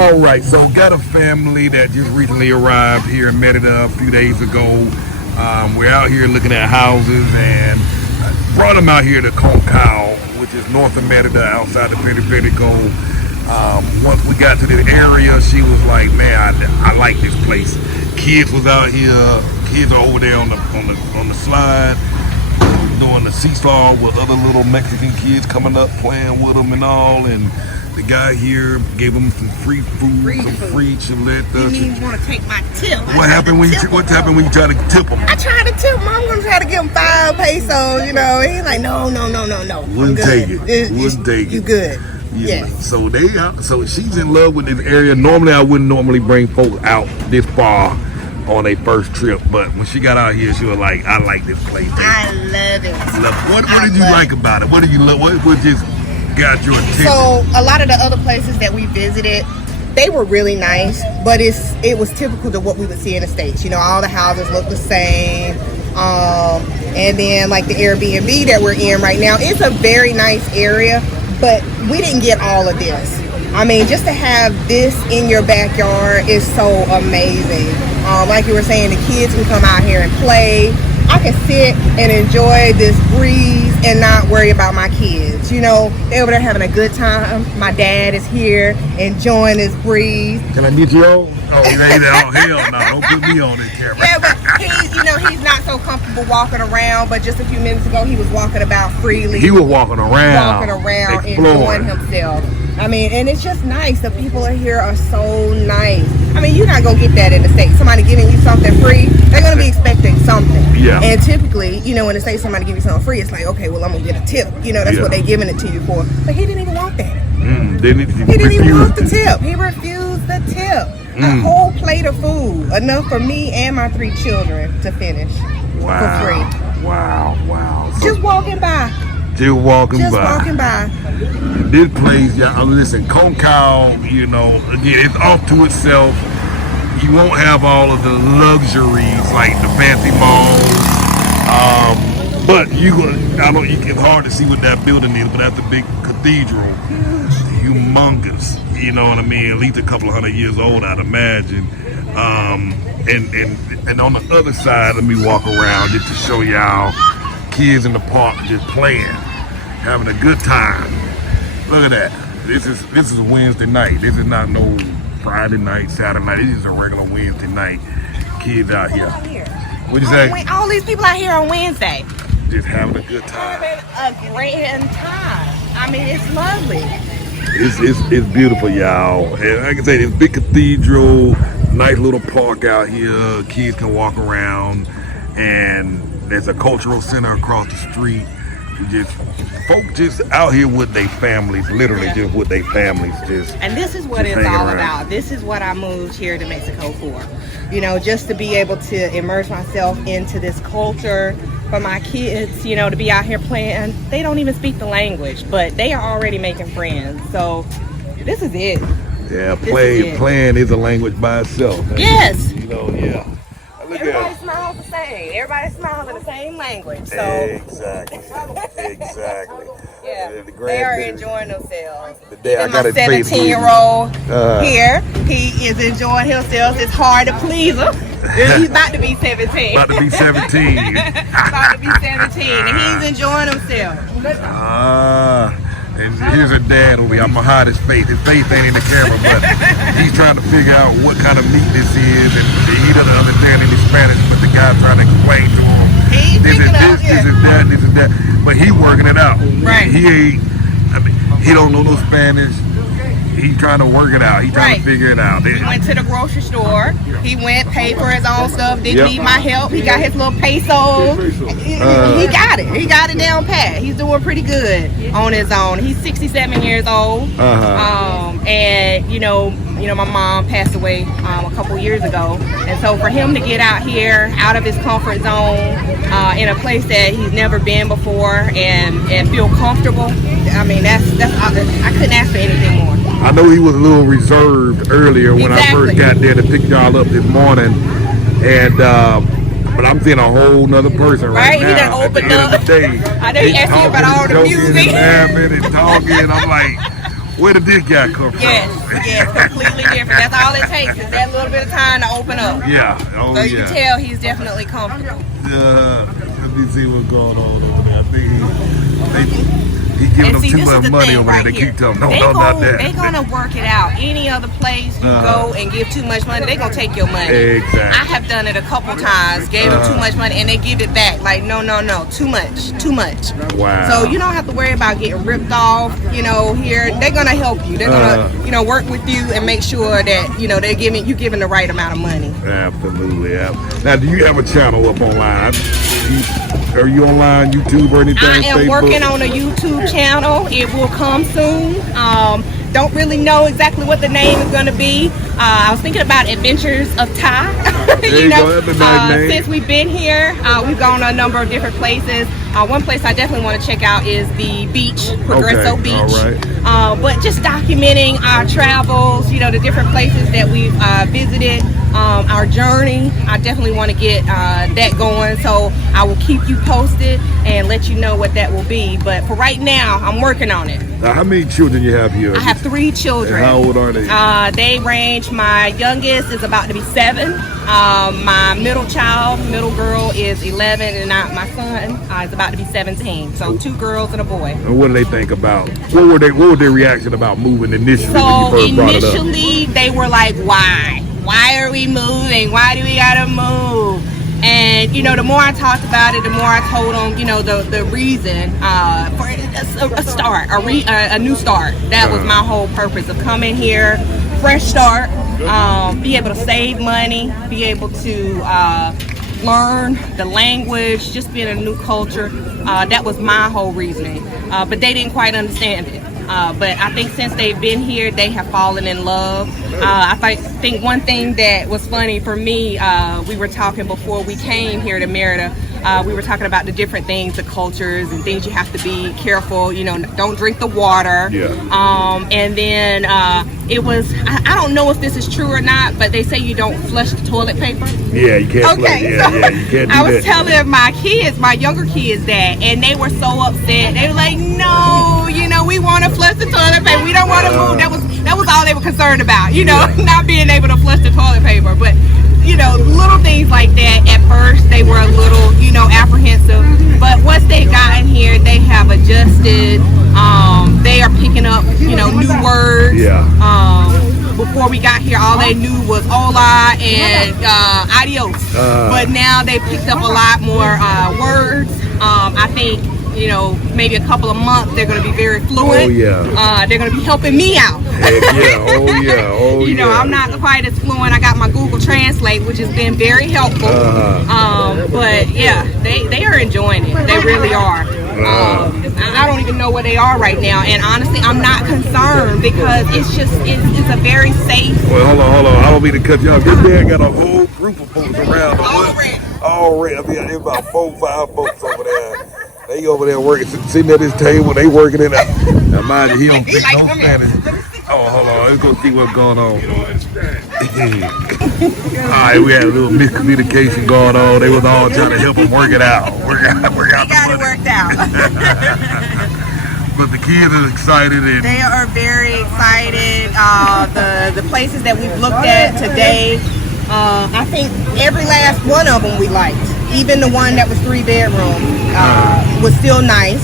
All right, so got a family that just recently arrived here in Merida a few days ago. We're out here looking at houses and brought them out here to Concal, which is north of Merida, outside of Perico. Once we got to the area, she was like, "Man, I like this place." Kids was out here. Kids are over there on the slide, doing the seesaw with other little Mexican kids coming up, playing with them and all. And the guy here gave them some free food, some free chuleta. You didn't even want to take my tip. What happened when you try to tip them? I tried to tip him. I'm gonna try to give him 5 pesos. You know, he's like, no. Wouldn't take it. Wouldn't take it. You good? Yeah. Yes. So she's in love with this area. Normally, I wouldn't normally bring folks out this far on a first trip, but when she got out here, she was like, "I like this place." I love it. What did you like about it? What did you love? What just got your attention? So a lot of the other places that we visited, they were really nice, but it was typical to what we would see in the States. You know, all the houses look the same. And then like the Airbnb that we're in right now, it's a very nice area, but we didn't get all of this. I mean, just to have this in your backyard is so amazing. Like you were saying, the kids can come out here and play. I can sit and enjoy this breeze and not worry about my kids. You know, they're over there having a good time. My dad is here enjoying this breeze. Can I get you on? Oh, hell no! Don't put me on this camera. Yeah, but he's not so comfortable walking around. But just a few minutes ago, he was walking about freely. He was walking around, enjoying himself. I mean, and it's just nice. The people here are so nice. I mean, you're not gonna get that in the States. Somebody giving you something free, they're gonna be expecting something. Yeah. And typically, you know, when they say somebody give you something free, it's like, okay, well, I'm gonna get a tip. You know, that's what they're giving it to you for. But he didn't even want that. He didn't even want the tip. He refused the tip. A whole plate of food, enough for me and my 3 children to finish for free. Wow. So, just walking by. Just walking by. This place, listen, Concal, you know, again, it's off to itself. You won't have all of the luxuries like the fancy malls. But it's hard to see what that building is, but that's a big cathedral. Humongous. You know what I mean? At least a couple of 100 years old, I'd imagine. And on the other side, let me walk around just to show y'all kids in the park just playing, having a good time. Look at that. This is Wednesday night. This is not no Friday night, Saturday night. This is a regular Wednesday night. Kids out here. What'd you say? All these people out here on Wednesday. Just having a good time. Having a grand time. I mean, it's lovely. It's beautiful, y'all. And like I say, this big cathedral, nice little park out here. Kids can walk around, and there's a cultural center across the street. Folks just out here with their families, literally just with their families. And this is what it's all about. This is what I moved here to Mexico for. You know, just to be able to immerse myself into this culture. For my kids, you know, to be out here playing. They don't even speak the language, but they are already making friends. So this is it. Yeah, playing is a language by itself. Yes. You know, yeah. Everybody smiles the same. Everybody smiles in the same language. So exactly. Yeah, they are enjoying themselves. I my 17-year-old here, he is enjoying himself. It's hard to please him. He's about to be 17. About to be 17. And he's enjoying himself. And here's a dad over here. I'm gonna hide his face. His face ain't in the camera, but he's trying to figure out what kind of meat this is, and he doesn't understand any Spanish, but the guy's trying to explain to him. This is that. But he working it out. Right. He don't know no Spanish. He's trying to work it out. He's trying to figure it out. He went to the grocery store. He went, paid for his own stuff. Didn't need my help. He got his little pesos. He got it. He got it down pat. He's doing pretty good on his own. He's 67 years old. And you know, my mom passed away a couple years ago, and so for him to get out here, out of his comfort zone, in a place that he's never been before, and feel comfortable. I mean, I couldn't ask for anything more. I know he was a little reserved earlier when I first got there to pick y'all up this morning, and but I'm seeing a whole nother person right now. He done opened up. I know he asked you about all the music. And laughing and talking. I'm like, Where did this guy come from? Yes, completely different. That's all it takes is that little bit of time to open up. Yeah. Oh, So yeah. you can tell he's definitely comfortable. Let me see what's going on over there. I think he giving them see, too this is much the money thing over right there. They here. keep telling them, no, not that. They're gonna work it out. Any other place you go and give too much money, they're gonna take your money. Exactly. I have done it a couple times, gave them too much money, and they give it back. Like, no, too much. Wow. So you don't have to worry about getting ripped off. You know, here they're gonna help you. They're gonna, work with you and make sure that they're giving the right amount of money. Absolutely. Now, do you have a channel up online? Are you online, YouTube or anything? I am Facebook? working on a YouTube channel. It will come soon. Don't really know exactly what the name is going to be. I was thinking about Adventures of Ty. There you go. That's a nice name. Since we've been here, we've gone a number of different places. One place I definitely want to check out is the beach, Progresso Beach. All right. But just documenting our travels, the different places that we've visited, our journey. I definitely want to get that going. So I will keep you posted and let you know what that will be. But for right now, I'm working on it. Now, how many children you have here? I have 3 children. And how old are they? They range, my youngest is about to be 7. My middle girl is 11, and my son is about to be 17. So 2 girls and a boy. And what do they think about? What was their reaction about moving initially when you So first brought it up? initially they were like, why? Why are we moving? Why do we gotta move? And the more I talked about it, the more I told them, the reason for a start, a new start. That was my whole purpose of coming here, fresh start, be able to save money, be able to learn the language, just be in a new culture. That was my whole reasoning. But they didn't quite understand it. But I think since they've been here, they have fallen in love. I think one thing that was funny for me, we were talking before we came here to Merida, we were talking about the different things, the cultures and things you have to be careful, don't drink the water. Yeah. And then it was, I don't know if this is true or not, but they say you don't flush the toilet paper. Yeah, you can't. Okay, Yeah, you can't do that. I was telling my younger kids that, and they were so upset. They were like, no, we want to flush the toilet paper. We don't want to move. That was all they were concerned about, not being able to flush the toilet paper. But, little things like that, at first they were a little, apprehensive. But once they've gotten here, they have adjusted. They are picking up, new words. Yeah. Before we got here, all they knew was hola and adios. But now they picked up a lot more words. I think, maybe a couple of months, they're going to be very fluent. Oh, yeah. They're going to be helping me out. Heck yeah. Oh, yeah. Oh, yeah. I'm not quite as fluent. I got my Google Translate, which has been very helpful. But yeah, they are enjoying it. They really are. I don't even know where they are right now, and honestly, I'm not concerned because it's a very safe. Well, hold on. I don't mean to cut you off. This man got a whole group of folks around him. Already. I mean, there's about 4 or 5 folks over there. They over there working, sitting at this table. They working it out. Now, mind you, he don't speak no Spanish. Oh, hold on. Let's go see what's going on. All right, we had a little miscommunication going on. They was all trying to help him work it out. Work out We got it worked out. But the kids are excited. And They are very excited. The places that we've looked at today, I think every last one of them we liked. Even the one that was 3-bedroom was still nice.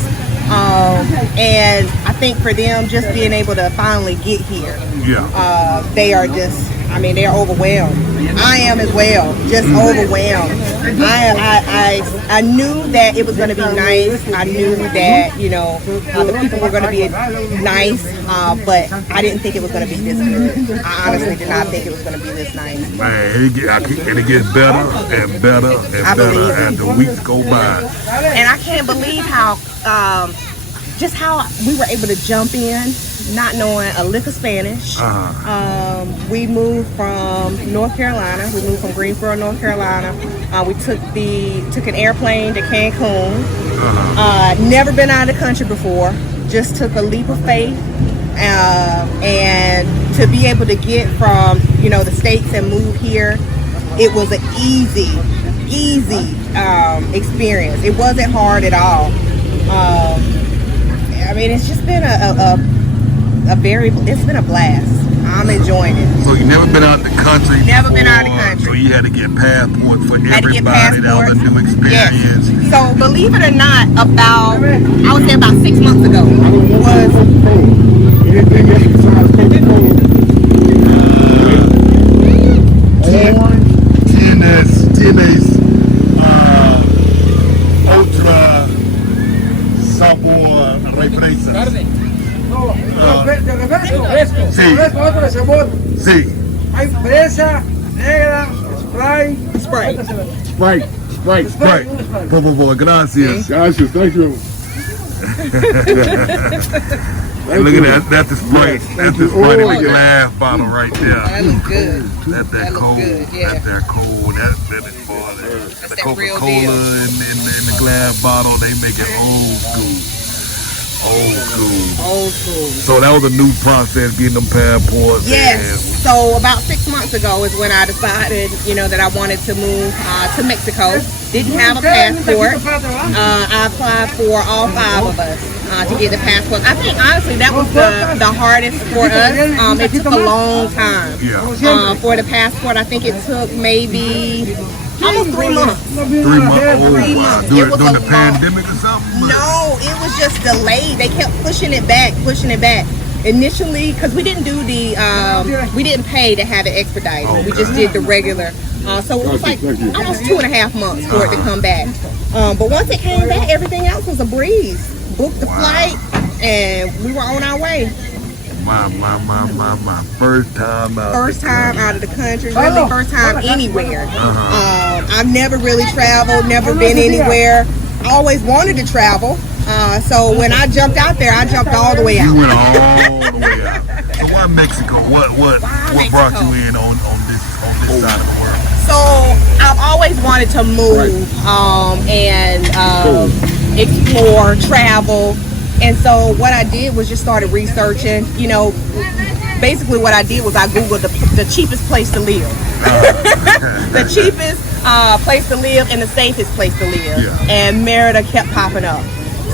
And I think for them, just being able to finally get here, they are just, they're overwhelmed. I am as well, just overwhelmed. I knew that it was going to be nice. I knew that, the people were going to be nice, but I didn't think it was going to be this good. I honestly did not think it was going to be this nice. Man, it gets better and better and better as the weeks go by. And I can't believe how we were able to jump in, not knowing a lick of Spanish. We moved from North Carolina. We moved from Greensboro, North Carolina. We took an airplane to Cancun. Never been out of the country before. Just took a leap of faith. And to be able to get from, the States and move here, it was an easy experience. It wasn't hard at all. It's just been it's been a blast. I'm enjoying it. So you never been out the country? Never been out of the before, country. So you had to get passports for Had to everybody. get That was a passports. new experience. Yes. So believe it or not, I would say about 6 months ago was Anything else besides Coca-Cola? Tienes otra sabor refresca. Refresco. Sí. Refresco, otro sabor. Sí. Hay fresa, negra, Sprite. Sprite. Right. Por favor, gracias. Gracias. Thank you. Hey, look at that. That's the Sprite. Yes, That's thank the you. Sprite in Oh, the yeah. glass bottle right there. that looks good. That's that looks cold. good, yeah. That's that cold. That is for the that real Coca-Cola deal. in the glass bottle. They make it old school. Old school. Old school. So that was a new process getting them passports. Yes. So about 6 months ago is when I decided, that I wanted to move to Mexico. Didn't have a passport. I applied for all 5 of us to get the passport. I think honestly that was the hardest for us. It took a long time Yeah. for the passport. I think it took maybe almost 3 months. 3 months. Oh, 3 wow. months. During It was the a long- pandemic or something? No, it was just delayed. They kept pushing it back. Initially, because we didn't do we didn't pay to have it expedited. We just did the regular. So it was like almost 2.5 months for it to come back. But once it came back, everything else was a breeze. Booked the flight, and we were on our way. My. First time out. First time out of the country, really first time anywhere. I've never really traveled, never been anywhere. I always wanted to travel. So when I jumped out there, I jumped all the way You out. went all the way out. So why Mexico? What brought you in on this side of the world? So I've always wanted to move and explore, travel. And so what I did was just started researching. Basically what I did was I Googled the cheapest place to live. The cheapest place to live and the safest place to live. Yeah. And Merida kept popping up.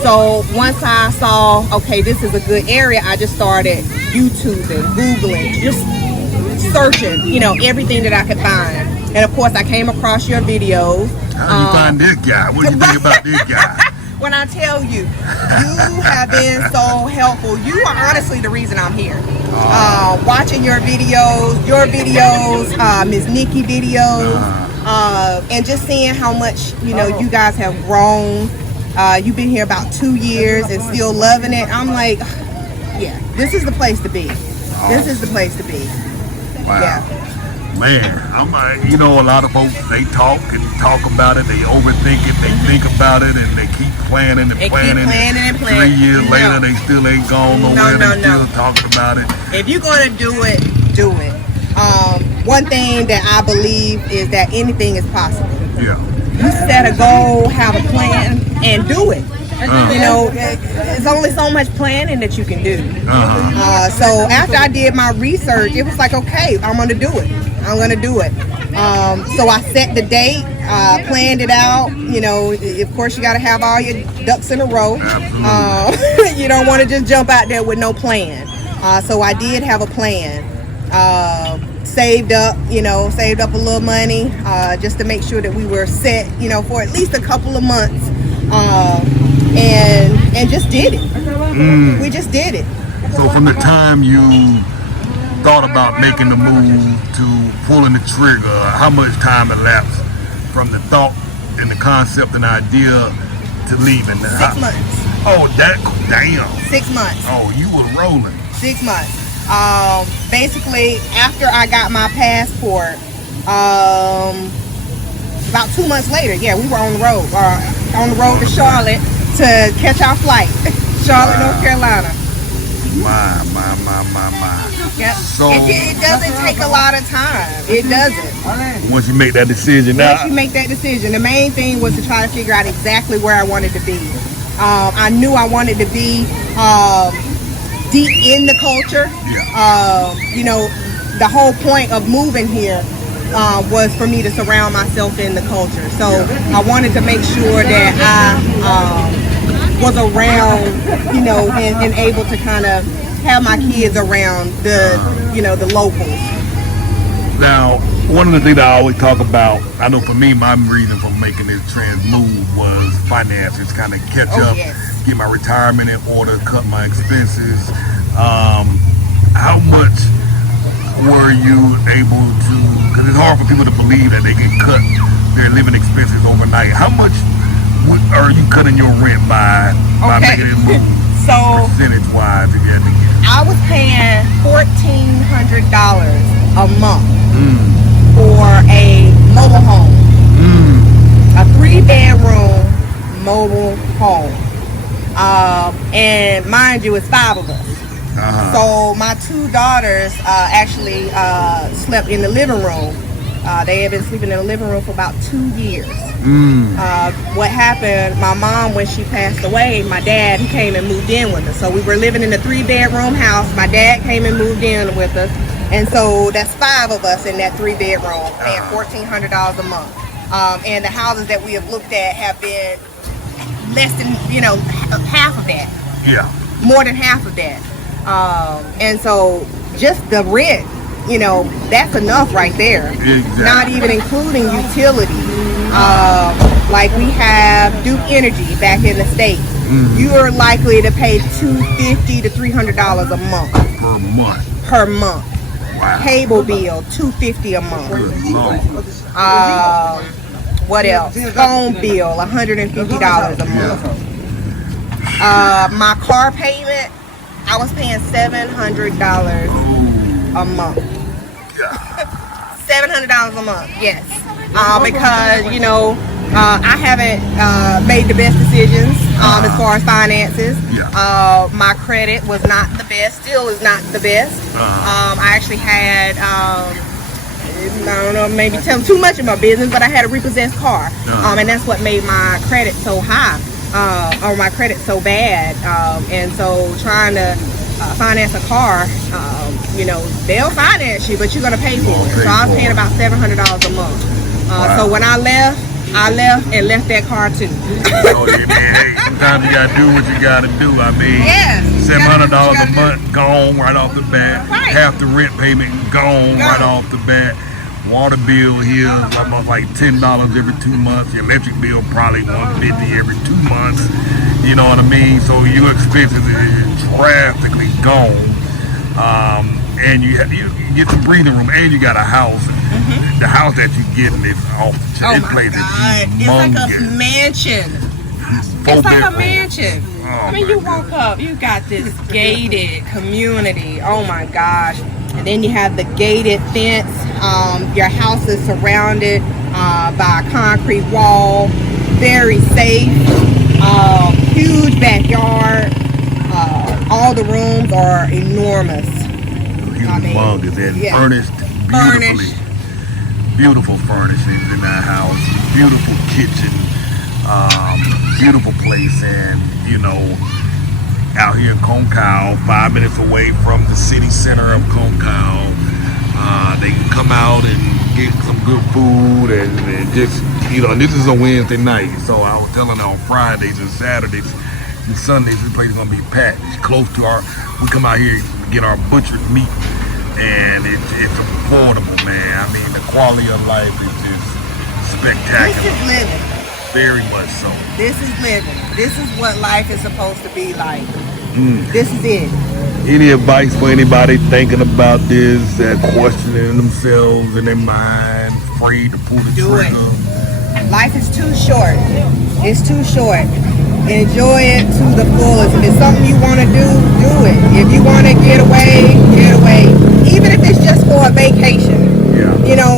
So once I saw, okay, this is a good area, I just started YouTubing, Googling, just searching, everything that I could find. And of course I came across your videos. How you find this guy? What do you think about this guy? When I tell you, you have been so helpful. You are honestly the reason I'm here. Watching your videos, Ms. Nikki videos, and just seeing how much, you guys have grown. You've been here about 2 years and still loving it. I'm like, yeah, this is the place to be. This is the place to be. Wow. Yeah. Man, I'm a lot of folks, they talk about it, they overthink it, they think about it, and they keep planning and They keep planning. planning and 3 planning. years later, they still ain't gone nowhere. No. They still talking about it. If you're gonna do it, do it. One thing that I believe is that anything is possible. Yeah. You set a goal, have a plan, and do it. There's only so much planning that you can do. So after I did my research, it was like, okay, I'm gonna do it. So I set the date, planned it out. Of course, you got to have all your ducks in a row. You don't want to just jump out there with no plan. So I did have a plan. Saved up a little money just to make sure that we were set, for at least a couple of months. And just did it. We just did it. So from the time you thought about making the move to pulling the trigger, how much time elapsed from the thought and the concept and idea to leaving? 6 months. Oh, damn. 6 months. Oh, you were rolling. 6 months. Basically, after I got my passport, about 2 months later, we were on the road to Charlotte to catch our flight. Charlotte, North Carolina. My. Yep. So- it doesn't take a lot of time. It doesn't. Once you make that decision, Once you make that decision, the main thing was to try to figure out exactly where I wanted to be. I knew I wanted to be deep in the culture. The whole point of moving here was for me to surround myself in the culture. So I wanted to make sure that I was around, and able to kind of have my kids around the, the locals. Now, one of the things I always talk about, I know for me, my reason for making this trans move was finances, kind of catch up, yes. get my retirement in order, cut my expenses. How much were you able to, because it's hard for people to believe that they can cut their living expenses overnight. How much are you cutting your rent by making this move? So, percentage-wise, if you had to guess. I was paying $1,400 a month for a mobile home, a 3-bedroom mobile home, and mind you, it's 5 of us. So my 2 daughters actually slept in the living room. They had been sleeping in the living room for about 2 years. What happened, my mom, when she passed away, my dad, he came and moved in with us. So we were living in a 3-bedroom house. My dad came and moved in with us. And so that's 5 of us in that 3-bedroom, paying $1,400 a month. And the houses that we have looked at have been less than, half of that. Yeah. More than half of that. And so just the rent, that's enough right there. Exactly. Not even including utilities. Like we have Duke Energy back in the States. You are likely to pay $250 to $300 a month. Per month. Wow. Cable bill, $250 a month. Good Lord. What else? Phone bill, $150 a month. My car payment, I was paying $700 a month. $700 a month, yes. Because, I haven't made the best decisions as far as finances. My credit was not the best, still is not the best. I actually had, I don't know, maybe tell too much of my business, but I had a repossessed car. And that's what made my credit so high, or my credit so bad. And so trying to finance a car, they'll finance you, but you're going to pay for it. So I was paying about $700 a month. So when I left and left that car too. Oh yeah, man. Hey, sometimes you gotta do what you gotta do. I mean, $700 a month gone right off the bat. Right. Half the rent payment gone right off the bat. Water bill here about like $10 every 2 months. Your electric bill probably $150 every 2 months. You know what I mean? So your expenses is drastically gone. And you get some breathing room, and you got a house. The house that you getting is off the chain. Oh my God! It's like a mansion. It's like a mansion. I mean, you woke up, you got this gated community. Oh my gosh! And then you have the gated fence. Your house is surrounded by a concrete wall. Very safe. Huge backyard. All the rooms are enormous. Humongous and furnished beautifully. Beautiful furnishings in that house. Beautiful kitchen. Beautiful place, and out here in Concal, 5 minutes away from the city center of Concal. They can come out and get some good food and just, and this is a Wednesday night, so I was telling them on Fridays and Saturdays and Sundays, this place is going to be packed. It's close to we come out here to get our butchered meat, and it's affordable, man. I mean, the quality of life is just spectacular. This is living. Very much so. This is living. This is what life is supposed to be like. This is it. Any advice for anybody thinking about this, that questioning themselves in their mind, afraid to pull the trigger? Life is too short. It's too short. Enjoy it to the fullest. If it's something you want to do, do it. If you want to get away, get away. Even if it's just for a vacation.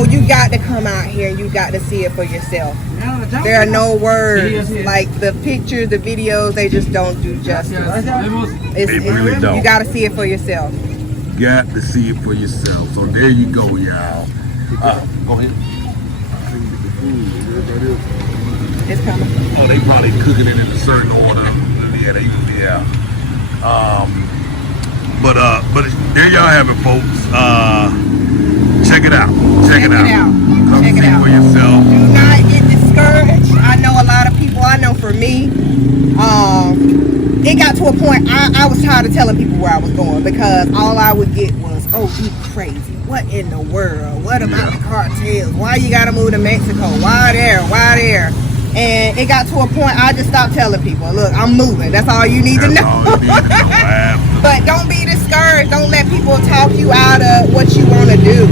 You got to come out here and you got to see it for yourself. There are no words. Like the pictures, the videos, they just don't do justice. They really don't. You got to see it for yourself. Got to see it for yourself. So there you go, y'all. Go ahead. It's coming. Oh, they probably cooking it in a certain order. But there y'all have it, folks. Check it out. Check it out. Come Check see it out. for yourself. Do not get discouraged. I know a lot of people. I know for me, it got to a point I was tired of telling people where I was going, because all I would get was, oh, you crazy. What in the world? What about the cartels? Why you gotta move to Mexico? Why there? Why there? And it got to a point I just stopped telling people, look, I'm moving. That's all you need to That's know. all you need to know. Absolutely. But don't be discouraged. Don't let people talk you out of what you want to do.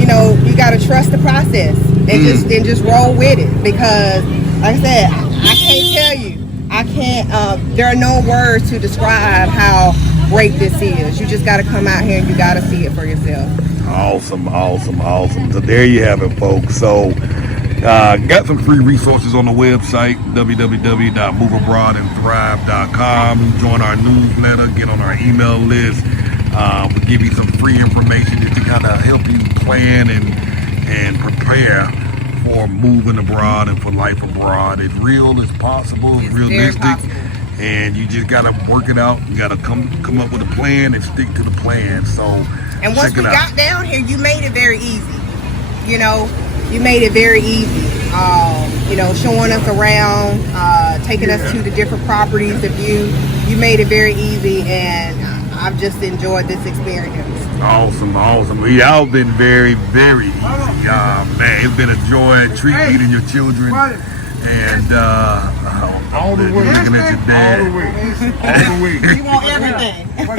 You know, you got to trust the process and just roll with it, because, like I said, I can't tell you. I can't. There are no words to describe how great this is. You just got to come out here and you got to see it for yourself. Awesome. So there you have it, folks. So got some free resources on the website, www.moveabroadandthrive.com. Join our newsletter, get on our email list. We'll give you some free information just to kind of help you plan and prepare for moving abroad and for life abroad. It's real, it's possible, it's realistic. Possible. And you just gotta work it out. You gotta come up with a plan and stick to the plan. So And once check we it out. got down here, you made it very easy. You know, you made it very easy. You know, showing us around, taking us to the different properties to view. You made it very easy, and I've just enjoyed this experience. Awesome. Y'all been very, very easy. Man, it's been a joy. Treat meeting your children. And All the way. looking at your dad. All the way. You want everything. Right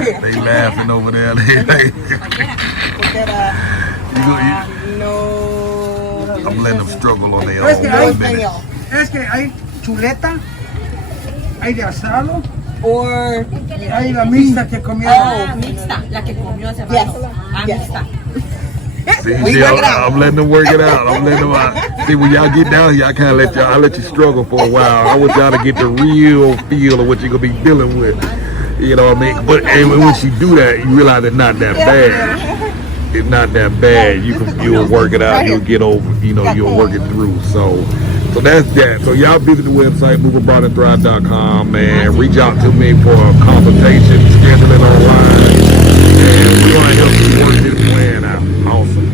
here. They laughing over there. No. I'm letting them struggle on their Pues own. que One Everything minute. else. Es que hay chuleta, hay de asado, Or y hay la mixta que comieron. Mixta, la que comió hace yes, rato. Ah, yes. mixta. See, We work it out. I'm letting them work it out. I'm letting them out. See, when y'all get down here, I kind of I let you struggle for a while. I want y'all to get the real feel of what you're gonna be dealing with. You know what I mean? But once you do that, you realize it's not that bad. It's not that bad. You'll work it out. You'll get over. You'll work it through. So that's that. So y'all visit the website moveabroadandthrive.com, man. Reach out to me for a consultation, schedule it online, and we're gonna help you work this plan out. Awesome.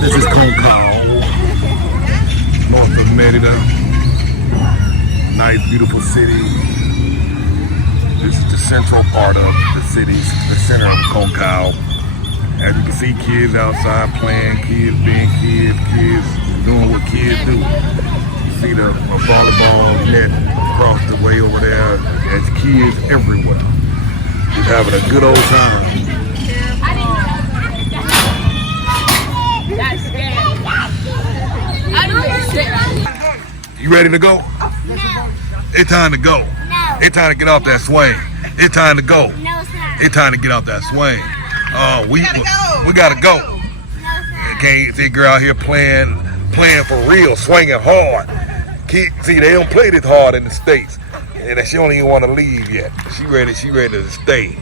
This is Concal, north of Merida. Nice, beautiful city. This is the central part of the city, the center of Concal. As you can see, kids outside playing, kids being kids, kids doing what kids do. You see the volleyball net across the way over there. There's kids everywhere. Just having a good old time. You ready to go? No. It's time to go. No. It's time to get off that swing. It's time to go. No, sir. It's time to get off that swing. We go. gotta go. No, sir. Can't see a girl out here playing for real, swinging hard. See, they don't play this hard in the States, and she don't even want to leave yet. She ready to stay.